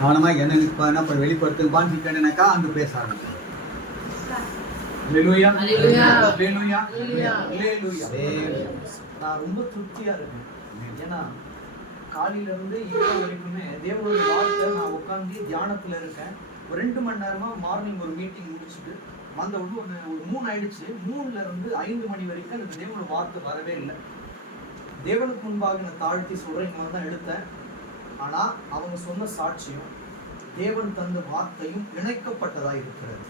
கவனமா என்ன வெளிப்படுத்துப்பான்னு கேட்டேனாக்கா அங்கு பேச ஆரம்பிச்சு. நான் ரொம்ப திருப்தியா இருக்கேன். ஏன்னா காலையில இருந்து இப்போ வரைக்குமே தேவனுடைய வார்த்தை நான் உட்காந்து தியானத்துல இருக்கேன். ஒரு 2 மணி நேரமா மார்னிங் ஒரு மீட்டிங் முடிச்சுட்டு வந்த உடனே ஒரு 3 ஆயிடுச்சு. 3ல இருந்து 5 மணி வரைக்கும் எனக்கு தேவனுடைய வார்த்தை வரவே இல்லை. தேவனுக்கு முன்பாக நான் தாழ்த்தி சொல்றேன் தான் எடுத்தேன். ஆனா அவங்க சொன்ன சாட்சியம் தேவன் தந்த வார்த்தையும் இணைக்கப்பட்டதா இருக்கிறது.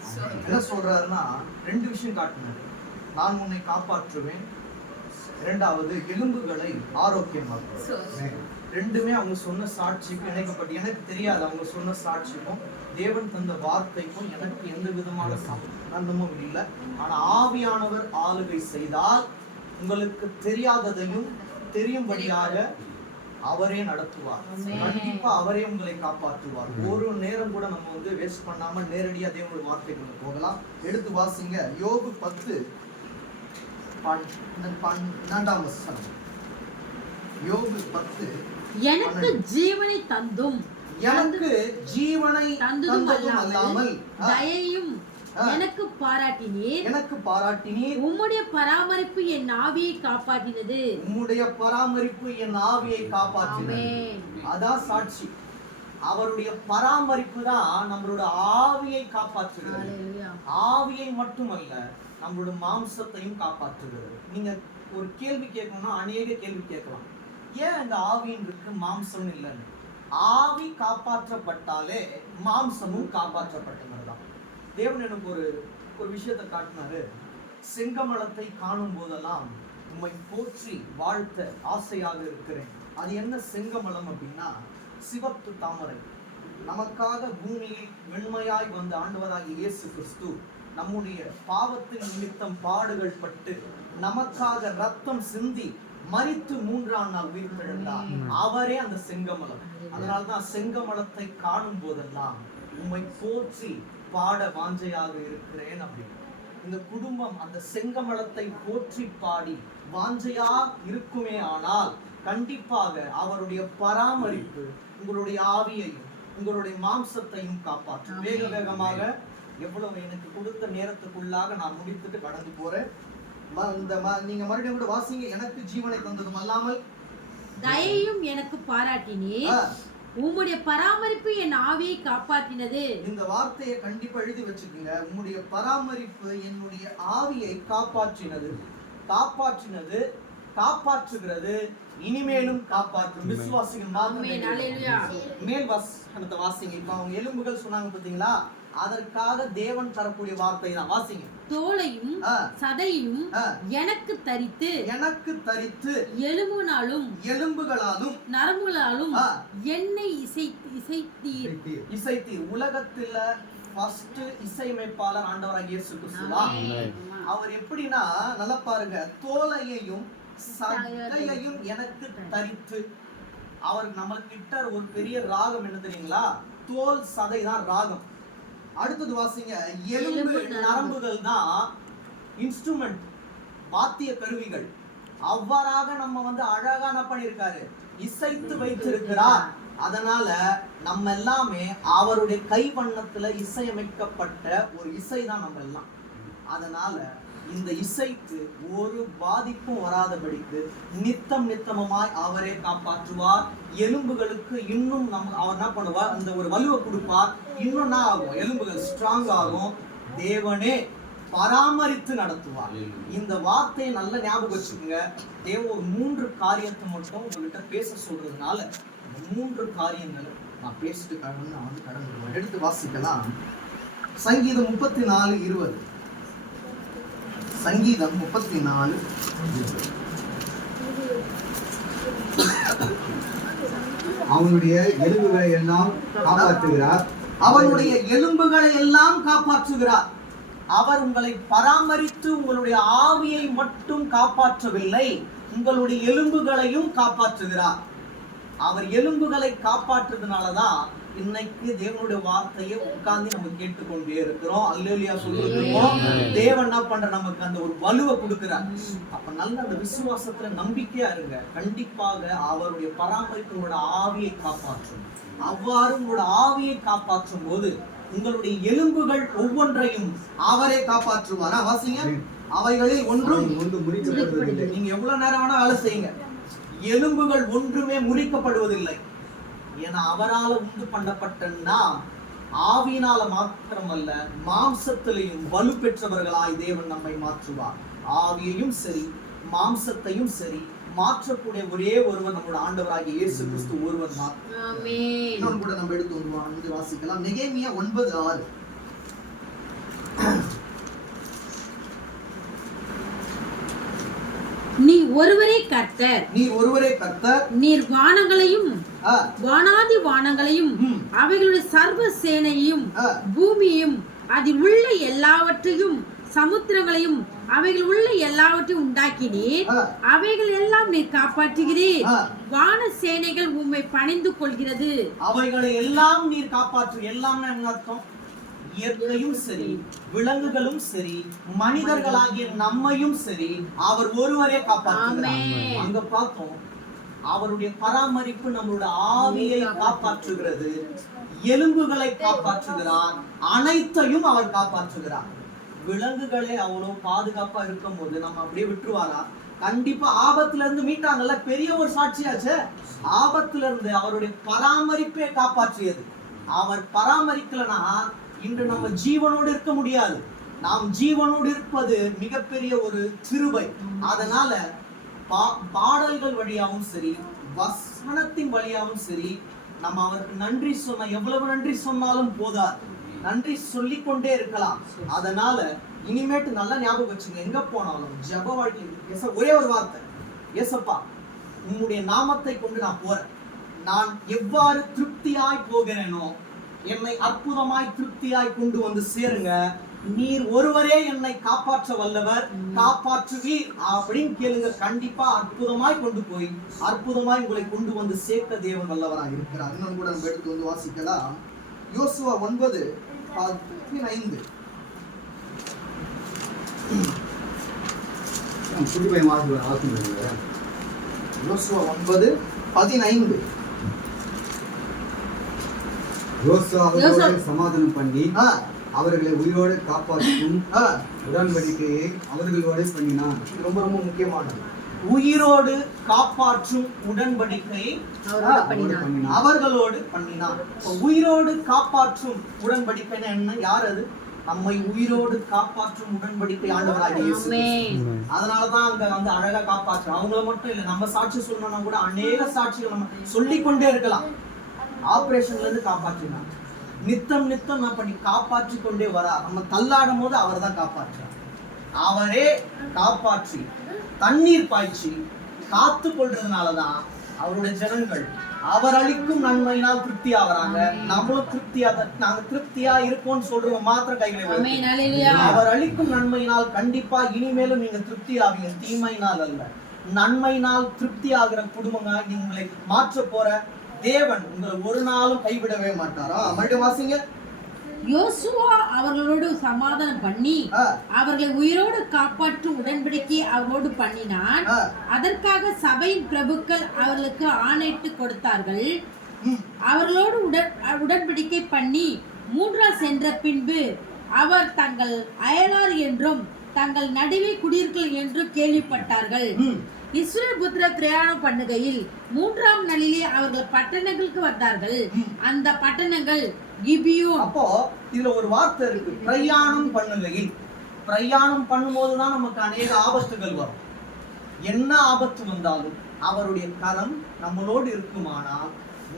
என்ன சொல்றாருன்னா 2 விஷயம் காட்டினாரு. நான் உன்னை காப்பாற்றுவேன், 2வது எலும்புகளை ஆரோக்கியமாக்குவேன். 2மே அவங்க சொன்ன சாட்சிக்கும் இணைக்கப்பட்டு, எனக்கு தெரியாது அவங்க சொன்ன சாட்சிக்கும் தேவன் தந்த வார்த்தைக்கும் எனக்கு எந்த விதமான சம்பந்தமும் இல்லை. ஆனா ஆவியானவர் ஆளுகை செய்தால் உங்களுக்கு தெரியாததையும் தெரியும்படியாக அவரே நடத்துவார். கண்டிப்பா அவரே உங்களை காப்பாற்றுவார். ஒரு நேரம் கூட நம்ம வேஸ்ட் பண்ணாம நேரடியா தேவனுடைய வார்த்தைக்கு போகலாம். எடுத்து வாசிங்க. யோபு 10:12 வசனம். யோபு 10. எனக்கு ஜீவனை தந்தும் எனக்கு ஜீவனை தந்ததும் அல்லாமல் தயையும் எனக்கு பாராட்டினீர். உம்முடைய பராமரிப்பு என் ஆவியை காப்பாற்றினது. உம்முடைய பராமரிப்பு என் ஆவியை காப்பாற்றினது. அதான் சாட்சி. அவருடைய பராமரிப்பு தான் நம்மளோட ஆவியை காப்பாற்றுகிறது. ஆவியை மட்டுமல்ல, நம்மளோட மாம்சத்தையும் காப்பாற்றுகிறது. நீங்க ஒரு கேள்வி கேட்கணும்னா அநேக கேள்வி கேட்கலாம். ஏன் இந்த ஆவியின் இருக்கு மாம்சம் இல்லைன்னு? ஆவி காப்பாற்றப்பட்டாலே மாம்சமும் காப்பாற்றப்பட்டதுதான். தேவன் எனக்கு ஒரு விஷயத்தை காட்டினாரு. செங்கமலத்தை காணும் போதெல்லாம் உம்மை போற்றி வாழ்த்த ஆசையாக இருக்கிறேன். அது என்ன செங்கமலம் அப்படின்னா சிவப்பு தாமரை. நமக்காக பூமியில் வெண்மையாய் வந்த ஆண்டவராகிய இயேசு கிறிஸ்து நம்முடைய பாவத்தின் நிமித்தம் பாடுகள் பட்டு நமக்காக ரத்தம் சிந்தி மரித்து 3ஆம் நாள் உயிர்த்தெழுந்தார். அவரே அந்த செங்கமலம். அதனால்தான் செங்கமலத்தை காணும் போதெல்லாம் உம்மை போற்றி பாட வாஞ்சையாக இருக்கிறேன் அப்படின்னு. இந்த குடும்பம் அந்த செங்கமலத்தை போற்றி பாடி வாஞ்சையா இருக்குமே ஆனால் கண்டிப்பாக அவருடைய பராமரிப்பு உங்களுடைய ஆவியையும் உங்களுடைய மாம்சத்தையும் காப்பாற்றும். வேக வேகமாக எவ்வளவு எனக்கு கொடுத்த நேரத்துக்குள்ளாக நான் முடித்துட்டு கடந்து போறேன். நீங்க மறுபடியும் கூட வாசிங்க. எனக்கு ஜீவனை தந்ததும் அல்லாமல் தயையும் எனக்கு பாராட்டினீர். உம்முடைய பராமரிப்பு என் ஆவியை காப்பாற்றினது. இந்த வார்த்தையை கண்டிப்பா எழுதி வச்சுக்கோங்க. உம்முடைய பராமரிப்பு என்னுடைய ஆவியை காப்பாற்றினது. காப்பாற்றுகிறது, இனிமேலும் காப்பாற்றும். விசுவாசிகள் மேல் வசனத்தை வாசிங்க. இப்ப அவங்க எலும்புகள் சொன்னாங்க பாத்தீங்களா? அதற்காக தேவன் தரக்கூடிய வார்த்தை தான். வாசிங்க. தோலையும் சதையும் எனக்கு தரித்து எலும்புகளாலும் நரம்புகளாலும் என்னை இசைத்தீர். உலகத்துல ஃபர்ஸ்ட் இசையமைப்பாளர் ஆண்டவராகிய இயேசு கிறிஸ்து. அவர் எப்படின்னா நல்லா பாருங்க, தோலையையும் சதையையும் எனக்கு தரித்து. அவர் நம்மளுக்கு கிட்ட ஒரு பெரிய ராகம் என்ன தெரியுங்களா? தோல் சதை தான் ராகம். அடுத்தது வாசிங்க. எலும்பு நரம்புகள் தான் இன்ஸ்ட்ருமெண்ட், வாத்திய கருவிகள். அவ்வாறாக நம்ம அழகா என்ன பண்ணிருக்காரு? இசைத்து வைத்திருக்கிறார். அதனால நம்ம எல்லாமே அவருடைய கை வண்ணத்துல இசையமைக்கப்பட்ட ஒரு இசை தான் நம்ம எல்லாம். அதனால இந்த இசைக்கு ஒரு பாதிப்பும் வராதபடிக்கு நித்தமாய் அவரே காப்பாற்றுவார். எலும்புகளுக்கு இன்னும் அவர் என்ன பண்ணுவார்? அந்த ஒரு வலுவை கொடுப்பார். இன்னும் என்ன ஆகும்? எலும்புகள் ஸ்ட்ராங் ஆகும். தேவனே பராமரித்து நடத்துவார். இந்த வார்த்தையை நல்ல ஞாபகம் வச்சுக்கோங்க. தேவன் ஒரு 3 காரியத்தை மட்டும் உங்ககிட்ட பேச சொல்றதுனால 3 காரியங்கள் நான் பேசிட்டு கடந்து எடுத்து வாசிக்கலாம். சங்கீதம் 34:20. சங்கீதம் 34:20. அவனுடைய எலும்புகளை எல்லாம் காப்பாற்றுகிறார். அவனுடைய எலும்புகளை எல்லாம் காப்பாற்றுகிறார். அவர் உங்களை பராமரித்து உங்களுடைய ஆவியை மட்டும் காப்பாற்றவில்லை, உங்களுடைய எலும்புகளையும் காப்பாற்றுகிறார். அவர் எலும்புகளை காப்பாற்றுறதுனாலதான் இன்னைக்கு தேவனுடைய வார்த்தையை உட்கார்ந்து நம்ம கேட்டுக்கொண்டே இருக்கிறோம். அல்லேலூயா சொல்லிருக்கோம். தேவன் என்ன பண்ற நமக்கு அந்த ஒரு வலுவை கொடுக்கிறார். அப்ப நல்ல அந்த விசுவாசத்துல நம்பிக்கையா இருங்க. கண்டிப்பாக அவருடைய பராமரிப்பு உங்களோட ஆவியை காப்பாற்றும். அவ்வாறு உங்களோட ஆவியை காப்பாற்றும் போது உங்களுடைய எலும்புகள் ஒவ்வொன்றையும் அவரே காப்பாற்றுவார். வாசிங்க, அவைகளில் ஒன்றும் முறிக்கப்படுவதில்லை. நீங்க எவ்வளவு நேரம் வேணா வேலை செய்யுங்க, எலும்புகள் ஒன்றுமே முறிக்கப்படுவதில்லை. ஏன்னா அவரால் உண்டு பண்ணப்பட்டன்னா ஆவியினால மாத்திரமல்ல, மாம்சத்திலையும் வலு பெற்றவர்களாய் தேவன் நம்மை மாற்றுவார். ஆவியையும் சரி மாம்சத்தையும் சரி மாற்றக்கூடிய ஒரே ஒருவர் நம்மளோட ஆண்டவராகிய இயேசு கிறிஸ்து ஒருவர் தான். இன்னொன்று கூட நம்ம எடுத்து வாசிக்கலாம். நெகேமியா 9:6. நீ ஒருவரே கர்த்தர், நீர் ஒருவரே கர்த்தர், நீர் வானங்களையும் வானாதி வானங்களையும் அவைகளுடைய சர்வ சேனையையும் பூமியையும் அதில் உள்ள எல்லாவற்றையும் சமுத்திரங்களையும் அவைகள் உள்ள எல்லாவற்றையும் உண்டாக்கினீர். அவைகள் எல்லாம் நீர் காப்பாற்றுகிறீர். வான சேனைகள் உம்மை பணிந்து கொள்கிறது. அவைகளை எல்லாம் நீர் காப்பாற்று. எல்லாம் என்ன அர்த்தம்? இயற்கையும் சரி விலங்குகளும் சரி மனிதர்களாகிய நம்மையும் சரி அவர் ஒருவரே காப்பாற்றுகிறார். அங்க பார்த்தோம், அவருடைய பராமரிப்பு நம்மளுடைய ஆவியை காப்பாற்றுகிறது, எலும்புகளை காப்பாற்றுகிறார், அனைத்தையும் அவர் காப்பாற்றுகிறார். விலங்குகளே அவ்வளவு பாதுகாப்பா இருக்கும் போது நம்ம அப்படியே விட்டுருவாரா? கண்டிப்பா ஆபத்துல இருந்து மீட்டாங்கல்ல, பெரிய ஒரு சாட்சியாச்சு. ஆபத்துல இருந்து அவருடைய பராமரிப்பே காப்பாற்றியது. அவர் பராமரிக்கலனா இன்று நம்ம ஜீவனோடு இருக்க முடியாது. நாம் ஜீவனோடு இருப்பது மிகப்பெரிய ஒரு கிருபை. அதனால பாடல்கள் வழியாகவும் சரி வசனத்தின் வழியாகவும் சரி நம்ம அவருக்கு நன்றி சொன்ன, எவ்வளவு நன்றி சொன்னாலும் போதாது, நன்றி சொல்லிக்கொண்டே இருக்கலாம். அதனால இனிமேட்டு நல்லா ஞாபகம் வச்சுங்க, எங்க போனாலும் ஜெப வாழ்க்கை ஒரே ஒரு வார்த்தை, ஏசப்பா உன்னுடைய நாமத்தை கொண்டு நான் போறேன், நான் எவ்வாறு திருப்தியாய் போகிறேனோ என்னை அற்புதமாய் திருப்தியாய் கொண்டு வந்து சேருங்க, நீர் ஒருவரே என்னை காப்பாற்ற வல்லவர், காப்பாற்றுவீர் அப்படின்னு கேளுங்க. கண்டிப்பா அற்புதமாய் கொண்டு போய் அற்புதமாய் உங்களை கொண்டு வந்து சேர்க்க தேவன் வல்லவராக இருக்கிறார். இன்னும் கூட நம்ம எடுத்து வந்து வாசிக்கலாம். யோசுவா 9:15. யோசுவா 9:15. யோசுவா சமாதானம் பண்ணி அவர்களை உயிரோடு காப்பாற்றும் உடன்படிக்கையை அவர்களோடு பண்ணினான். ரொம்ப ரொம்ப முக்கியமானது. உயிரோடு காப்பாற்றும் உடன்படிக்கையை அவர்களோடு பண்ணினான். உயிரோடு காப்பாற்றும் உடன்படிக்கை என்ன? யார் அது? நம்மை உயிரோடு காப்பாற்றும் உடன்படிக்கை ஆண்டவராகிய இயேசு. அதனாலதான் அங்க வந்து அழகா காப்பாற்று. அவங்கள மட்டும் இல்ல, நம்ம சாட்சி சொல்லணும்னா கூட அநேக சாட்சிகள் நம்ம சொல்லிக்கொண்டே இருக்கலாம். ஆபரேஷன்ல இருந்து காப்பாற்றினார், நித்தம் நித்தம் நான் பண்ணி காப்பாற்றி கொண்டே வரா. நம்ம தள்ளாடும் போது அவர் தான் காப்பாற்றார். அவரே காப்பாற்றி தண்ணீர் பாய்ச்சி காத்து கொள்றதுனாலதான் அவருடைய ஜனங்கள் அவர் அளிக்கும் நன்மையினால் திருப்தி ஆகுறாங்க. நம்மளும் நாங்க திருப்தியா இருக்கோம்னு சொல்றவங்க மாத்திரம் கைகளை அவர் அளிக்கும் நன்மையினால் கண்டிப்பா இனிமேலும் நீங்க திருப்தி ஆவீங்க. தீமையினால் அல்ல, நன்மையினால் திருப்தி ஆகிற குடும்பங்க உங்களை மாற்ற போற தேவன் உங்களை ஒரு நாளும் கைவிடவே மாட்டாரா? மறுபடியும் வாசிங்க. யோசுவா அவர்களோடு சமாதானம் பண்ணி அவர்களை உயிரோடு காப்பாற்றும் உடன்படிக்கை அவர்களோடு பண்ணினான். அதற்காக சபையின் பிரபுக்கள் அவர்களுக்கு ஆணையிட்டு கொடுத்தார்கள். அவர்களோடு உடன்படிக்கை பண்ணி 3 சென்ற பின்பு அவர் தங்கள் அயலார் என்றும் தங்கள் நடுவே குடியிருக்கள் என்று கேள்விப்பட்டார்கள். இஸ்ரவேல் புத்திரர் பிரயாணம் பண்ணுகையில் 3ஆம் நாளிலே அவர்கள் பட்டணங்களுக்கு வந்தார்கள். அந்த பட்டணங்கள் கிபியோன். அப்போ இதுல ஒரு வார்த்தை இருக்கு, பிரயாணம் பண்ணுகையில். பிரயாணம் பண்ணும்போதுதான் நமக்கு அநேக ஆபத்துகள் வரும். என்ன ஆபத்து வந்தாலும் அவருடைய கரம் நம்மளோடு இருக்குமானால்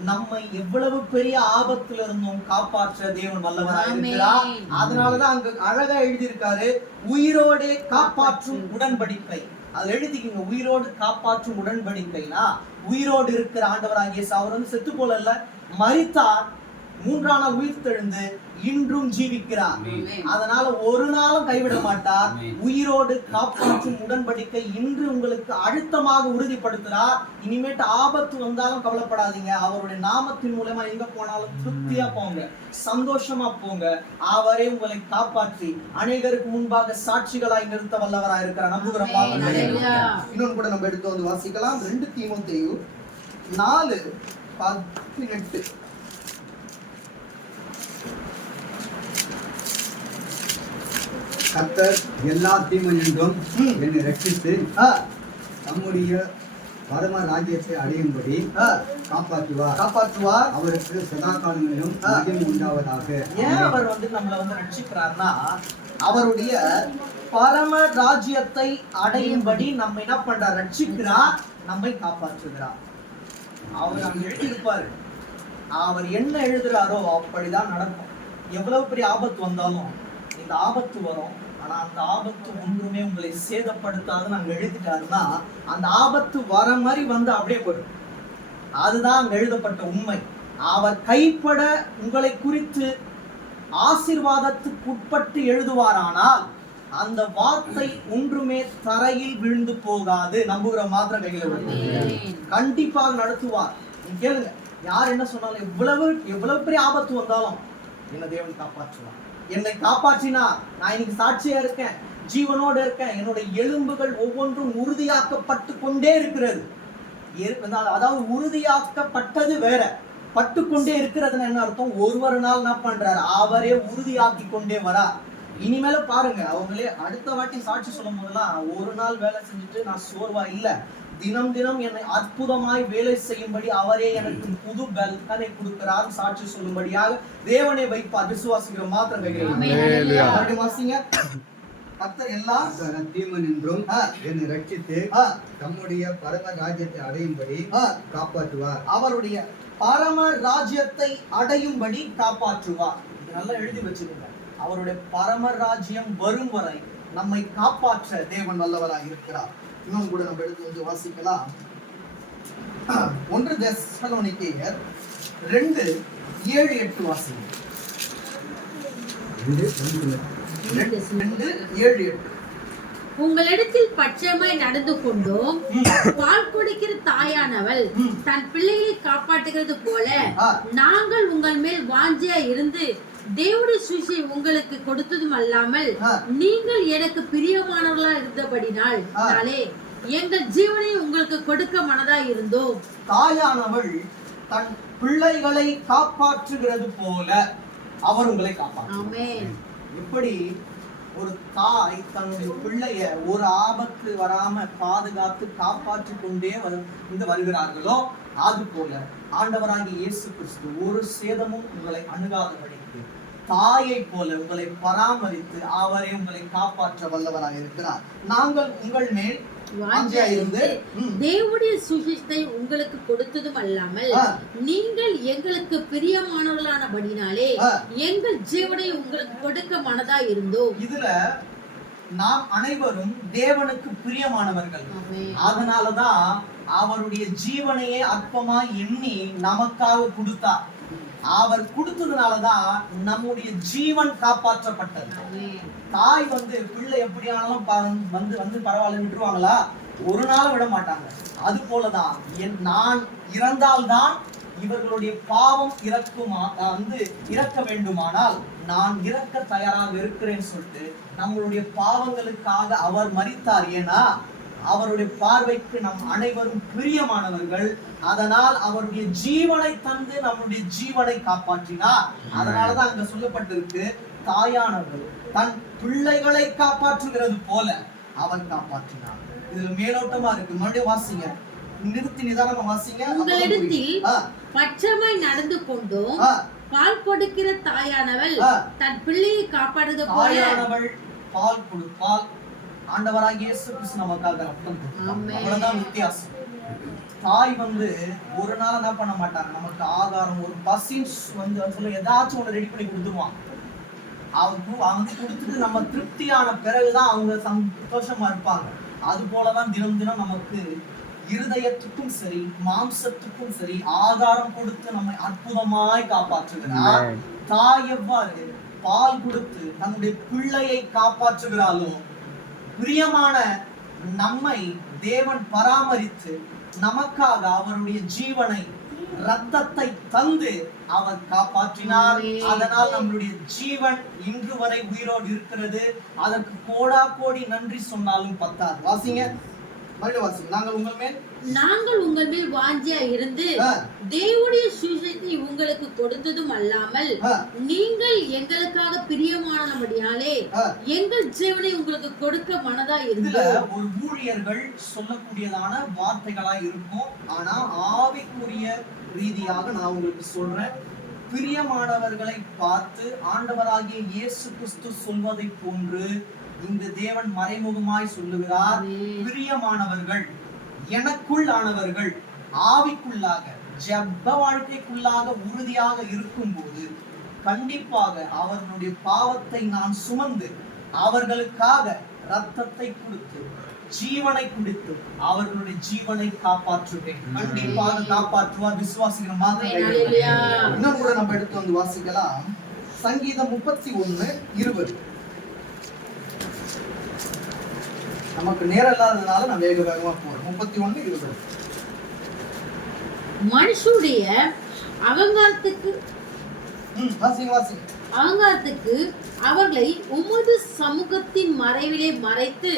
நம்மை எவ்வளவு பெரிய ஆபத்துல இருந்தும் காப்பாற்ற தேவன் வல்லவராக இருக்கிறார். அதனாலதான் அங்க அழகா எழுதியிருக்காரு, உயிரோடே காப்பாற்றும் உடன்படிக்கை. அது எழுதிக்கிங்க, உயிரோடு காப்பாற்றும் உடன்படிக்கைனா உயிரோடு இருக்கிற ஆண்டவராகிய இயேசு. அவர் வந்து செத்து போல மரித்தார், மூன்றாம் நாள் உயிர்த்தெழுந்து இன்றும் ஜீவிக்கிறார். அதனால ஒரு நாளும் கைவிட மாட்டார். உயிரோடு காப்பாற்றும் உடன்படிக்கை இன்று உங்களுக்கு அழுத்தமாக உறுதிப்படுத்துறார். இனிமேட்டு ஆபத்து வந்தாலும் கவலைப்படாதீங்க. அவருடைய நாமத்தின் மூலமா எங்க போனாலும் திருப்தியா போங்க, சந்தோஷமா போங்க. அவரே உங்களை காப்பாற்றி அநேகருக்கு முன்பாக சாட்சிகளாய் நிறுத்த வல்லவராய் இருக்கிறார். நம்புகிறோமா? இன்னொன்னு கூட நம்ம எடுத்து வந்து வாசிக்கலாம். 2 தீமோத்தேயு 4:18. கர்த்தர் எல்லா தீமையினின்றும் என்னை ரட்சித்து தம்முடைய பரம ராஜ்யத்தை அடையும்படி காப்பாற்றுவார். அவருக்கு சதா காலங்களிலும் மகிமை உண்டாவதாக. ஏன் அவர் நம்மளை ரட்சிக்கிறார்னா, அவருடைய பரம ராஜ்யத்தை அடையும்படி நம்ம என்ன பண்றார்? ரட்சிக்கிறார், நம்மை காப்பாற்றுகிறார். அவர் அங்க எழுதியிருப்பாரு. அவர் என்ன எழுதுறாரோ அப்படிதான் நடக்கும். எவ்வளவு பெரிய ஆபத்து வந்தாலும் இந்த ஆபத்து வரும், ஆனா அந்த ஆபத்து ஒன்றுமே உங்களை சேதப்படுத்தாதுன்னு அங்க எழுதிட்டாருன்னா, அந்த ஆபத்து வர மாதிரி வந்து அப்படியே போயிடும். அதுதான் அங்க எழுதப்பட்ட உண்மை. அவர் கைப்பட உங்களை குறித்து ஆசீர்வாதத்துக்கு உட்பட்டு எழுதுவாரானால் அந்த வார்த்தை ஒன்றுமே தரையில் விழுந்து போகாது. நம்புகிற மாத்திரம் கையில் கண்டிப்பாக நடத்துவார். நீங்க கேளுங்க, யார் என்ன சொன்னாலும், எவ்வளவு பெரிய ஆபத்து வந்தாலும் என்ன தேவன் காப்பாற்றுவார். என்னை காப்பாற்றினா நான் இன்னைக்கு சாட்சியா இருக்கேன், ஜீவனோடு இருக்கேன். என்னுடைய எலும்புகள் ஒவ்வொன்றும் உறுதியாக்கப்பட்டு கொண்டே இருக்கிறது. அதாவது உறுதியாக்கப்பட்டது வேற, பட்டு கொண்டே இருக்கிறதுன்னு என்ன அர்த்தம்? ஒரு நாள் என்ன பண்றாரு? அவரே உறுதியாக்கி கொண்டே வரா. இனிமேல பாருங்க, அவங்களே அடுத்த வாட்டி சாட்சி சொல்லும் போதெல்லாம், ஒரு நாள் வேலை செஞ்சுட்டு நான் சோர்வா இல்ல, தினம் தினம் என்னை அற்புதமாய் வேலை செய்யும்படி அவரே எனக்கு புது பலனை கொடுக்கிறார். சாட்சி சொல்லும்படியாக தேவனை வைப்பார். விசுவாசிக்கிற மாத்திரம் வாசிங்க. கர்த்தர் எல்லா தீமையினின்றும் என்னை ரட்சித்து தம்முடைய பரம ராஜ்யத்தை அடையும்படி காப்பாற்றுவார். அவருடைய பரம ராஜ்யத்தை அடையும்படி காப்பாற்றுவார். இது நல்லா எழுதி வச்சுக்கோங்க. அவருடைய பரம ராஜ்யம் வரும் வரை நம்மை காப்பாற்ற தேவன் வல்லவராக இருக்கிறார். இன்னும் கூட நம்ம எடுத்து வந்து வாசிக்கலாம். 1 தெசலோனிக்கேயர் 2:7-8 வாசிங்க. 2:7-8. உங்களிடத்தில் பட்சமாய் நடந்து கொண்டோம், பால் கொடுக்கிற தாயானவள் தன் பிள்ளைகளை காப்பாற்றுகிறது போல நாங்கள் உங்கள் மேல் வாஞ்சியா இருந்து தேவனுடைய சுவிசேஷத்தை உங்களுக்கு கொடுத்ததும் அல்லாமல் நீங்கள் எனக்கு பிரியமானவர்களா இருந்தபடினாலே எங்கள் ஜீவனை உங்களுக்கு கொடுக்க மனதா இருந்தோம். தாயானவள் தன் பிள்ளைகளை காப்பாற்றுகிறது போல அவர் உங்களை காப்பாற்றுவார். எப்படி ஒரு தாய் தன்னுடைய பிள்ளைய ஒரு ஆபத்து வராம பாதுகாத்து காப்பாற்றி கொண்டே வருகிறார்களோ, அது போல ஆண்டவராகிய இயேசு கிறிஸ்து ஒரு சேதமும் உங்களை அணுகாதபடிக்கு தாயை போல உங்களை பராமரித்து அவரை உங்களை காப்பாற்ற வல்லவராக இருக்கிறார். நாங்கள் உங்கள் மேல் தேவனுடைய சுவிசேஷத்தை உங்களுக்கு கொடுத்ததும் அல்லாமல் நீங்கள் எங்களுக்கு பிரியமானவர்களானபடினாலே எங்கள் ஜீவனை உங்களுக்கு கொடுக்க மனதா இருந்தோம். இதுல நாம் அனைவரும் தேவனுக்கு பிரியமானவர்கள். அதனாலதான் அவருடைய ஜீவனையே அற்பமாய் எண்ணி நமக்காக கொடுத்தார். அவர் கொடுத்ததுனாலதான் நம்முடைய ஜீவன் காப்பாற்றப்பட்டது. தாய் பிள்ளை எப்படியானாலும் வந்து பரவாயில்ல விட்டுருவாங்களா? ஒரு நாள் விட மாட்டாங்க. அது போலதான் நான் இறந்தால்தான் இவர்களுடைய பாவம் இறக்க வேண்டுமானால் நான் இறக்க தயாராக இருக்கிறேன்னு சொல்லிட்டு நம்மளுடைய பாவங்களுக்காக அவர் மரித்தார். ஏன்னா அவருடைய பார்வைக்கு நம் அனைவரும் பிரியமானவர்கள். அதனால் அவருடைய ஜீவனை தந்து நம்முடைய ஜீவனை காப்பாற்றினார். அதனாலதான் அங்க சொல்லப்பட்டிருக்கு, தாயானவர்கள் தன் பிள்ளைகளை காப்பாற்றுகிறது போல அவர் காப்பாற்றினார். இதுல மேலோட்டமா இருக்கு. மறுபடியும் வாசிங்க, நிறுத்தி நிதானமா வாசிங்க. உங்களிடத்தில் பட்சமாய் நடந்து கொண்டோம், பால் கொடுக்கிற தாயானவள் தன் பிள்ளையை காப்பாற்றுவது போல. தாயானவள் பால் கொடுப்பால், ஆண்டவராகிய இயேசு கிறிஸ்து நமக்காக ரத்தம் கொடுத்தார். அவ்வளவுதான் வித்தியாசம். தாய் ஒரு நாள் என்ன பண்ண மாட்டாங்க, நமக்கு ஆகாரம் ஒரு பசின்ஸ் சொல்ல ஏதாச்சும் ஒண்ணு ரெடி பண்ணி கொடுத்துருவாங்க. அவங்க கொடுத்துட்டு நம்ம திருப்தியான பிறகுதான் அவங்க சந்தோஷமா இருப்பாங்க. அது போலதான் தினம் தினம் நமக்கு இருதயத்துக்கும் சரி மாம்சத்துக்கும் சரி ஆகாரம் கொடுத்து நம்மை அற்புதமாய் காப்பாற்றுகிறார். தாய் எவ்வாறு பால் கொடுத்து தன்னுடைய பிள்ளையை காப்பாற்றுகிறாளோ, பிரியமான நம்மை தேவன் பராமரித்து நமக்காக அவருடைய ஜீவனை ரத்தத்தை தந்து அவர் காப்பாற்றினார். அதனால் நம்மளுடைய ஜீவன் இன்று வரை உயிரோடு இருக்கிறது. அதற்கு கோடா கோடி நன்றி சொன்னாலும் பத்தாது. வாசிங்க, மறுபடியும் வாசிங்க. நாங்கள் உங்கள் மேல் வாஞ்சியா இருந்து தேவனுடைய சுவிசேஷத்தை உங்களுக்கு கொடுத்ததும் அல்லாமல் நீங்கள் எங்களுக்காக பிரியமானபடியாலே எங்கள் ஜீவனை உங்களுக்கு கொடுக்க மனதா இருந்து. ஒரு ஊழியர்கள் சொல்லக்கூடியதான வார்த்தைகளா இருக்கும். ஆனா ஆவிக்குரிய ரீதியாக நான் உங்களுக்கு சொல்றேன், பிரியமானவர்களை பார்த்து ஆண்டவராகிய இயேசு கிறிஸ்து சொல்வதை போன்று இந்த தேவன் மறைமுகமாய் சொல்லுகிறார். பிரியமானவர்கள், எனக்குள் ஆனவர்கள் ஆவிக்குள்ளாக ஜெப வாழ்க்கைக்குள்ளாக உறுதியாக இருக்கும்போது கண்டிப்பாக அவர்களுடைய பாவத்தை நான் சுமந்து அவர்களுக்காக ரத்தத்தை கொடுத்து ஜீவனை கொடுத்து அவர்களுடைய ஜீவனை காப்பாற்றுவேன். கண்டிப்பாக காப்பாற்றுவார். விசுவாசிக்கிற மாதிரி. இன்னும் கூட நம்ம எடுத்து வந்து வாசிக்கலாம். சங்கீதம் 31:20. நமக்கு நேரம் இல்லாததுனால நான் வேக வேகமா போறேன். 31:20. மனுஷனுடைய அகங்காரத்துக்கு அகங்காரத்துக்கு அவர்களை உமது சமூகத்தின் மறைவிலே மறைத்து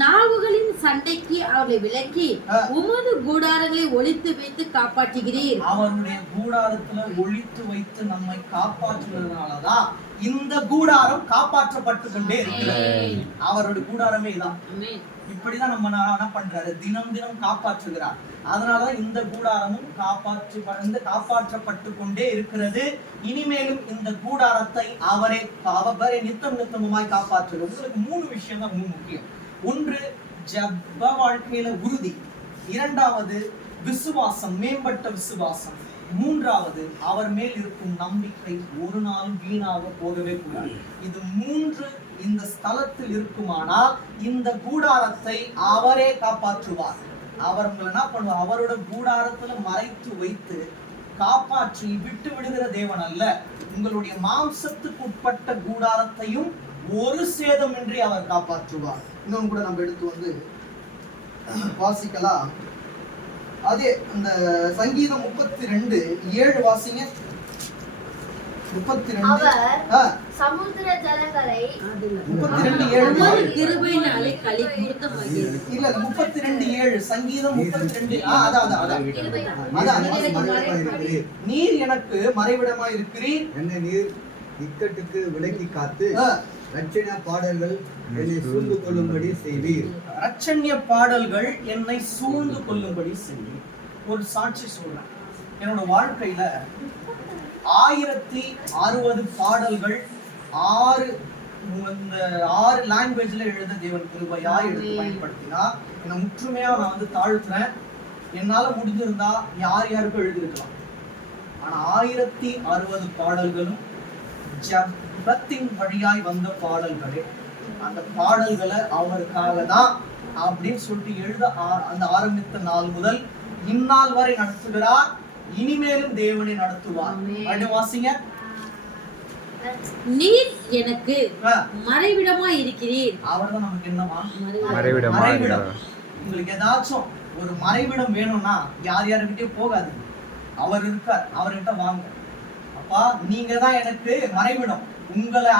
நாவுகளின் சண்டைக்கு அவர்களை விலக்கி உமது கூடாரங்களை ஒளித்து வைத்து காப்பாற்றுகிறீர். அவருடைய கூடாரத்துல ஒளித்து வைத்து நம்மை காப்பாற்றுவதனாலதான் இந்த கூடாரம் காப்பாற்றப்பட்டு கொண்டே இருக்கிறது. அவருடைய கூடாரமே இதான். இப்படிதான் நம்ம என்ன பண்றாரு, தினம் தினம் காப்பாற்றுகிறார். அதனாலதான் இந்த கூடாரமும் காப்பாற்றப்பட்டு கொண்டே இருக்கிறது. இனிமேலும் இந்த கூடாரத்தை அவரே நித்தமுமாய் காப்பாற்றுகிறார். உங்களுக்கு 3 விஷயம் தான் முக்கியம். ஒன்று, ஜெப வாழ்க்கையில உறுதி. இரண்டாவது, விசுவாசம், மேம்பட்ட விசுவாசம். மூன்றாவது, அவர் மேல் இருக்கும் நம்பிக்கை ஒரு நாளும் வீணாக போகவே கூடாது. இது 3 இந்த ஸ்தலத்தில் இருக்குமானால் இந்த கூடாரத்தை அவரே காப்பாற்றுவார். அவர் உங்களை என்ன பண்ணுவார், அவரோட கூடாரத்துல மறைத்து வைத்து காப்பாற்றி விட்டு விடுகிற தேவன் அல்ல. உங்களுடைய மாம்சத்துக்கு உட்பட்ட கூடாரத்தையும் ஒரு சேதமின்றி அவர் காப்பாற்றுவார். இன்னொன்று கூட நம்ம எடுத்து வந்து வாசிக்கலாம். அதே அந்த சங்கீதம் 32:7 வாசிங்க. 32 சமுத்திர ஜலங்களை 32:7 கிருபையினாலே களி கூர்த்த மகிழ். இல்ல 32:7 சங்கீதம் 32. நீர் எனக்கு மறைவிடமாய் இருக்கிறீர். என்னை நீர் இக்கட்டுக்கு விலக்கி காத்து ரட்சண்ய பாடல்கள் என்னை சூழ்ந்து கொள்ளும்படி செய்வீர். ரட்சண்ய பாடல்கள் என்னை சூழ்ந்து கொள்ளும்படி செய்வீர். ஒரு சாட்சி சொல்றேன். என்னோட வாழ்க்கையில 1060 பாடல்கள் 6 லாங்குவேஜ்ல எழுத தேவன் கிருபையா எடுத்து பயன்படுத்தினா என்னை முற்றுமையா நான் வந்து தாழ்த்துறேன். என்னால முடிஞ்சிருந்தா யாருக்கும் எழுதியிருக்கலாம். ஆனா 1060 பாடல்களும் ஜெபத்தின் வழியாய் வந்த பாடல்களே. அந்த பாடல்களை அவருக்காக தான் அப்படின்னு சொல்லிட்டு எழுத அந்த ஆரம்பித்த நாள் முதல் இந்நாள் வரை நடத்துகிறார். இனிமேலும் தேவனை நடத்துவார். வாசிங்க. நீர் எனக்கு மறைவிடமா இருக்கிறீர். அவர்தான் நமக்கு என்னமா மறைவிடம். உங்களுக்கு ஏதாச்சும் ஒரு மறைவிடம் வேணும்னா யார்கிட்டயே போகாது. அவர் இருக்கார், அவர்கிட்ட வாங்க. அப்பா, நீங்க தான் எனக்கு மறைவிடம். உங்களை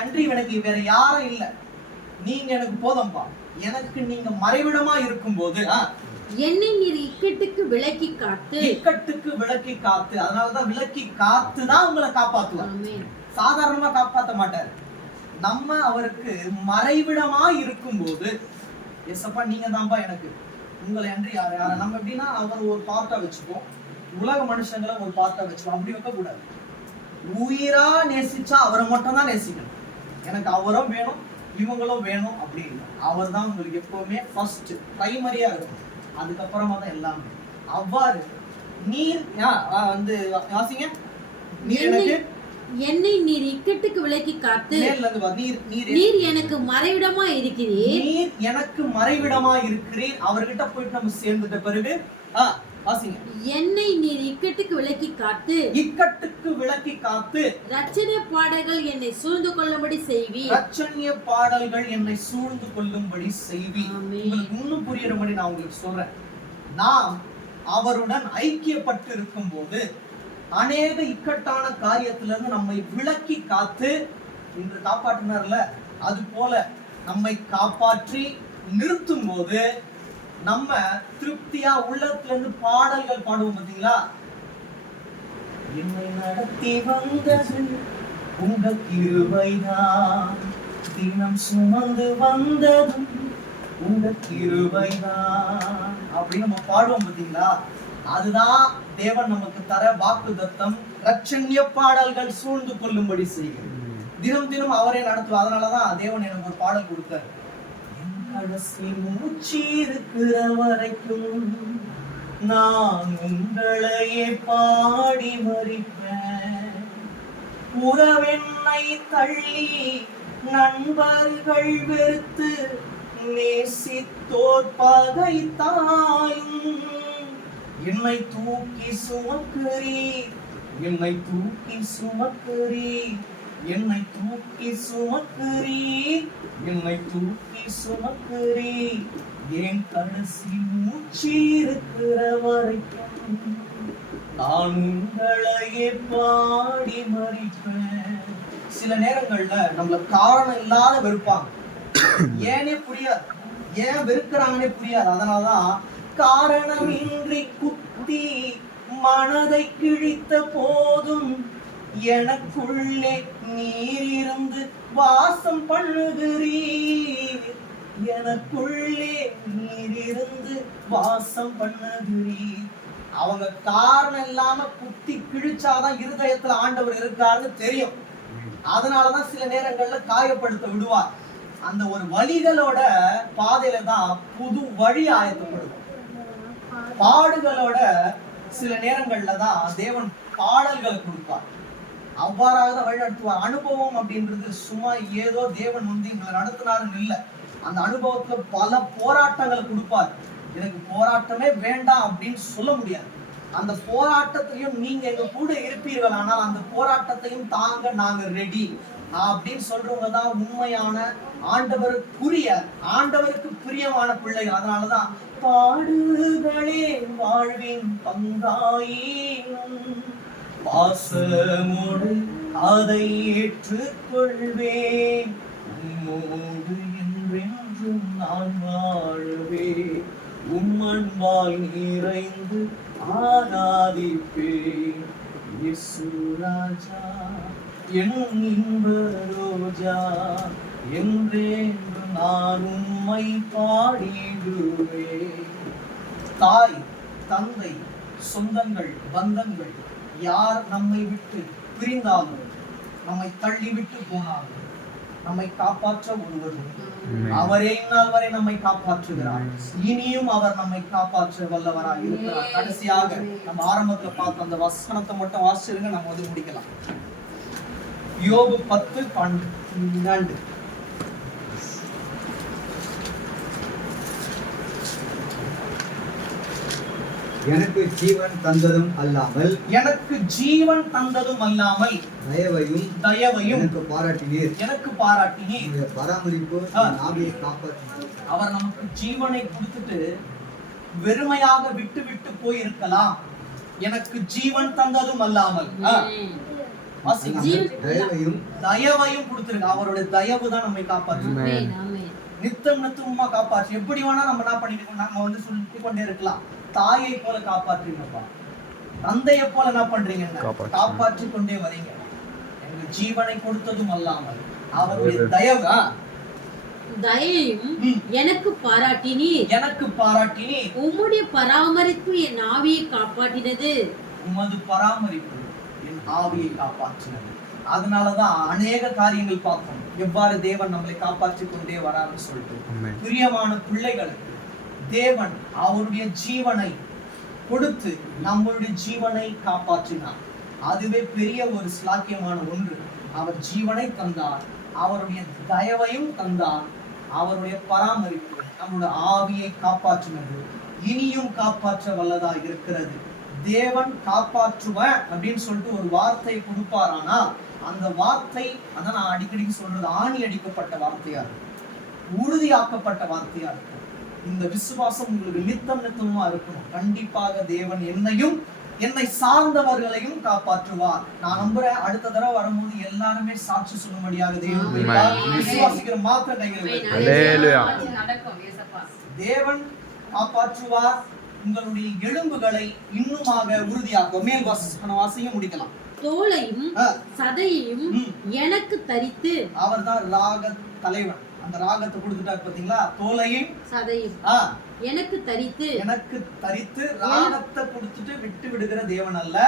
அன்றி எனக்கு வேற யாரும் இல்லை. நீங்க எனக்கு போதும்பா. எனக்கு நீங்க மறைவிடமா இருக்கும்போது என்னை நீர் இக்கட்டுக்கு விலக்கி காத்து. அதனாலதான் விலக்கி காத்து தான் உங்களை காப்பாத்துவார். சாதாரணமா காப்பாற்ற மாட்டார். நம்ம அவருக்கு மறைவிடமா இருக்கும்போது, எஸ்ப்பா நீங்க தான்ப்பா எனக்கு, உங்களை அன்றி யார நம்ம எப்படின்னா அவர் ஒரு பார்ட்டா வச்சுப்போம், உலக மனுஷங்களை ஒரு பார்ட்டா வச்சுப்போம். அப்படி வைக்க கூடாது. உயிரா நேசிச்சா அவரை மட்டும் தான் நேசிக்கணும். எனக்கு அவரும் வேணும் இவங்களும் வேணும் அப்படி இல்லை. அவர் தான் உங்களுக்கு எப்பவுமே ஃபர்ஸ்ட் பிரைமரியா இருக்கும். அதுக்கப்புறமா தான் எல்லாமே. அவ்வாறு நீர் வந்து வாசிங்க. நீர் எனக்கு என்னை நீர் இக்கட்டுக்கு விலக்கி காத்து மேல்ல இருந்து வா. நீர் நீர் எனக்கு மறைவிடமா இருக்கிறீர். நீர் எனக்கு மறைவிடமா இருக்கிறீர். அவர்கிட்ட போயிட்டு நம்ம சேர்ந்துட்ட பிறகு வாசிங்க. என்னை நீர் இக்கட்டுக்கு விலக்கி காத்து இக்கட்டுக்கு விலக்கி காத்து ரட்சணிய பாடல்கள் என்னை சூழ்ந்து கொள்ளும்படி செய்வி. ரட்சணிய பாடல்கள் என்னை சூழ்ந்து கொள்ளும்படி செய்வி. ஆமென். உங்களுக்கு இன்னும் புரியுறபடி நான் உங்களுக்கு சொல்றேன். நாம் அவருடன் ஐக்கியப்பட்டு இருக்கும் போது அநேக இக்கட்டான காரியத்திலிருந்து நம்மை விலக்கி காத்து இன்று காப்பாற்றினார்ல, அது போல நம்மை காப்பாற்றி நிறுத்தும் போது நம்ம திருப்தியா உள்ளத்துல இருந்து பாடல்கள் பாடுவோம். பாத்தீங்களா? என்னை நடத்தி வந்தது உங்க கிருபைதான், தினம் சுமந்து வந்ததும் உங்க கிருபைதான் அப்படின்னு நம்ம பாடுவோம். பாத்தீங்களா? அதுதான் தேவன் நமக்கு தர வாக்குத்தத்தம். ரட்சண்ய பாடல்கள் சூழ்ந்து கொள்ளும்படி செய்கிறது. தினம் தினம் அவரே நடத்துவார். அதனாலதான் தேவன் எனக்கு ஒரு பாடல் கொடுத்தாரு. கடைசி மூச்சு இருக்கிற வரைக்கும் நான் உங்களையே பாடி மறிப்பேன். உறவென்னை தள்ளி நண்பர்கள் வெறுத்து நேசித்தோர் பகைத்தாயும் என்னை தூக்கி சுமக்கிறீர், என்னை தூக்கி சுமக்கிறீர், என்னை தூக்கி சுமக்கிறீர், என்னை தூக்கி சுமக்கிறீர். என் கடைசி மூச்சு இருக்கிற வரைக்கும் நான் உங்களையே பாடி மறிப்பேன். சில நேரங்கள்ல நம்மள காரணம் இல்லாத வெறுப்பாங்க. ஏனே புரியாது, ஏன் வெறுக்கிறாங்கன்னே புரியாது. அதனாலதான் காரணமின்றி குத்தி மனதை கிழித்த போதும் எனக்குள்ளே நீர் இருந்து வாசம் பண்ணுகிறீர், எனக்குள்ளே நீர் இருந்து வாசம் பண்ணுகிறீர். அவங்க காரணம் இல்லாம குத்தி கிழிச்சாதான் இருதயத்துல ஆண்டவர் இருக்காருன்னு தெரியும். அதனாலதான் சில நேரங்கள்ல காயப்படுத்த விடுவார். அந்த ஒரு வழிகளோட பாதையில தான் புது வழி ஆயத்தப்படுது. பாடுகளோட சில நேரங்கள்ல தான் தேவன் பாடல்களை கொடுப்பார். அவ்வாறாக தான் வழி நடத்துவார். அனுபவம் அப்படின்றது சும்மா ஏதோ தேவன் வந்து எங்களை நடத்தினாருன்னு இல்லை. அந்த அனுபவத்துல பல போராட்டங்களை கொடுப்பார். எனக்கு போராட்டமே வேண்டாம் அப்படின்னு சொல்ல முடியாது. அந்த போராட்டத்தையும் நீங்க எங்க கூட இருப்பீர்கள், ஆனால் அந்த போராட்டத்தையும் தாங்க நாங்க ரெடி அப்படின்னு சொல்றவங்க தான் உண்மையான ஆண்டவருக்கு பிரியமான பிள்ளைகள். அதனாலதான் பாடுகளே வாழ்வின் பங்காயினும் பாசமோடு அதை ஏற்றுக்கொள்வேன், உம்மோடு என்றென்றும் நான் வாழவே உம்மன்பால் நிறைந்து ஆராதிப்பேன். இயேசு ராஜா என் இன்ப ரோஜா, என்றென்று நான் உம்மை பாடிடுவேன். தாய், தந்தை, சொந்தங்கள், பந்தங்கள் யார் நம்மை விட்டு பிரிந்தாலும், நம்மை தள்ளி விட்டு போனாலும் நம்மை காப்பாற்ற ஒருவர் அவரே இந்நாள் வரை நம்மை காப்பாற்றுகிறார். இனியும் அவர் நம்மை காப்பாற்ற வல்லவராக இருக்கிறார். கடைசியாக நம்ம ஆரம்பத்துல பார்த்த அந்த வசனத்தை மட்டும் வாசிச்சிருங்க, நம்ம வந்து முடிக்கலாம். யோபு 10:12. எனக்கு ஜீவன் தந்ததும் அல்லாமல், எனக்கு ஜீவன் தந்ததும் அல்லாமல் தயவையும் எனக்கு பாராட்டினீர், எனக்கு பாராட்டினீர். உங்களுடைய பராமரிப்பு ஆவியை காப்பாற்றினீர். அவர் நமக்கு ஜீவனை கொடுத்துட்டு வெறுமையாக விட்டு விட்டு போயிருக்கலாம். எனக்கு ஜீவன் தந்ததும் அல்லாமல் தயவையும் கொடுத்திருக்கு. அவருடைய தயவு தான் நம்மை காப்பாற்று. நித்தமா காப்பாற்று. எப்படி வேணா நம்ம என்ன பண்ணிருக்கோம், நம்ம வந்து சொல்லி கொண்டே இருக்கலாம். தாயை போல காப்பாற்றுங்கப்பா, தந்தையை போல என்ன பண்றீங்க, காப்பாற்றி கொண்டே வரீங்க. எனக்கு ஜீவனை கொடுத்ததும் அல்லாமல் அவருடைய தயையும் எனக்கு பாராட்டினீர். உம்முடைய பராமரிப்பு என் ஆவியை காப்பாற்றினது. உமது பராமரிப்பு என் ஆவியை காப்பாற்றினது. அதனாலதான் அநேக காரியங்கள் பார்ப்போம், எவ்வாறு தேவன் நம்மளை காப்பாற்றி கொண்டே வரான்னு சொல்லிட்டு. பிரியமான பிள்ளைகளுக்கு தேவன் அவருடைய ஜீவனை கொடுத்து நம்மளுடைய ஜீவனை காப்பாற்றினார். அதுவே பெரிய ஒரு ஸ்லாக்கியமான ஒன்று. அவர் ஜீவனை தந்தார், அவருடைய தயவையும் தந்தார், அவருடைய பராமரிப்பு நம்முடைய ஆவியை காப்பாற்றினது, இனியும் காப்பாற்ற வல்லதா இருக்கிறது. தேவன் காப்பாற்றுவேன் அப்படின்னு சொல்லிட்டு ஒரு வார்த்தை கொடுப்பாரானா அந்த வார்த்தை, அதான் நான் அடிக்கடி சொல்றது, ஆணி அடிக்கப்பட்ட வார்த்தையா இருக்கும், உறுதியாக்கப்பட்ட வார்த்தையா இருக்கும். இந்த விசுவாசம் உங்களுக்கு நித்தமா இருக்கணும். கண்டிப்பாக தேவன் என்னையும் என்னை சார்ந்தவர்களையும் காப்பாற்றுவார். நான் நம்புறேன் அடுத்த தடவை வரும்போது எல்லாருமே சாட்சி சொல்லும்படியாக தேவன் விசுவாசிக்கிற மாத்திர தேவன் காப்பாற்றுவார். உங்களுடைய எலும்புகளை இன்னுமாக உறுதியாக்கும். மேல் வாசியும் முடிக்கலாம். தோலையும் சதையையும் எனக்கு தரித்து, அவர்தான் ராக தலைவன். அந்த ராகத்தை கொடுத்துட்டார் பாத்தீங்களா, தோலையும் சதையும் எனக்கு தரித்து ராகத்தை கொடுத்துட்டு விட்டு விடுகிற தேவன் அல்ல,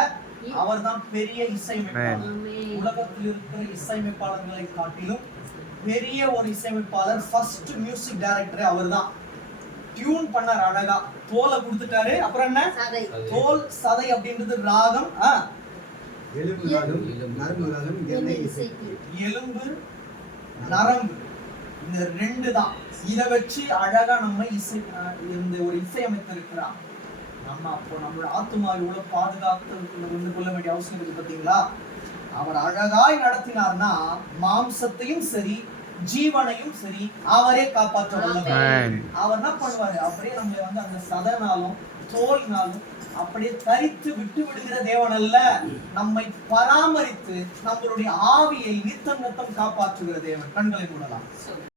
அவர்தான் பெரிய இசையமைப்பாளர். உலகத்தில் இருக்கிற இசையமைப்பாளர்களை காட்டிலும் பெரிய ஒரு இசையமைப்பாளர், ஃபர்ஸ்ட் மியூசிக் டைரக்டர் அவர்தான். டியூன் பண்ணார் அழகா, தோலை கொடுத்துட்டாரு, அப்புறம் என்ன, தோல் சதை அப்படின்றது ராகம், எலும்பு நரம்பு, இந்த ரெண்டு தான். இதை வச்சு அழகா நம்ம இந்த ஒரு இசையமைத்து இருக்கிறார். நம்ம அப்போ நம்மளோட ஆத்துமா இவ்வளவு பாதுகாத்து கொள்ள வேண்டிய அவசியம் இருக்கு பாத்தீங்களா. அவர் அழகாய் நடத்தினார்னா மாம்சத்தையும் சரி ஜீவனையும் சரி அவரே காப்பாற்ற வல்லவர். அவர் என்ன பண்ணுவாரு, அப்படியே நம்மளை அந்த சதனாலும் தோலினாலும் அப்படியே தரித்து விட்டு விடுகிற தேவன் அல்ல, நம்மை பராமரித்து நம்மளுடைய ஆவியை நித்தம் காப்பாற்றுகிற தேவன். கண்களை மூடலாம்.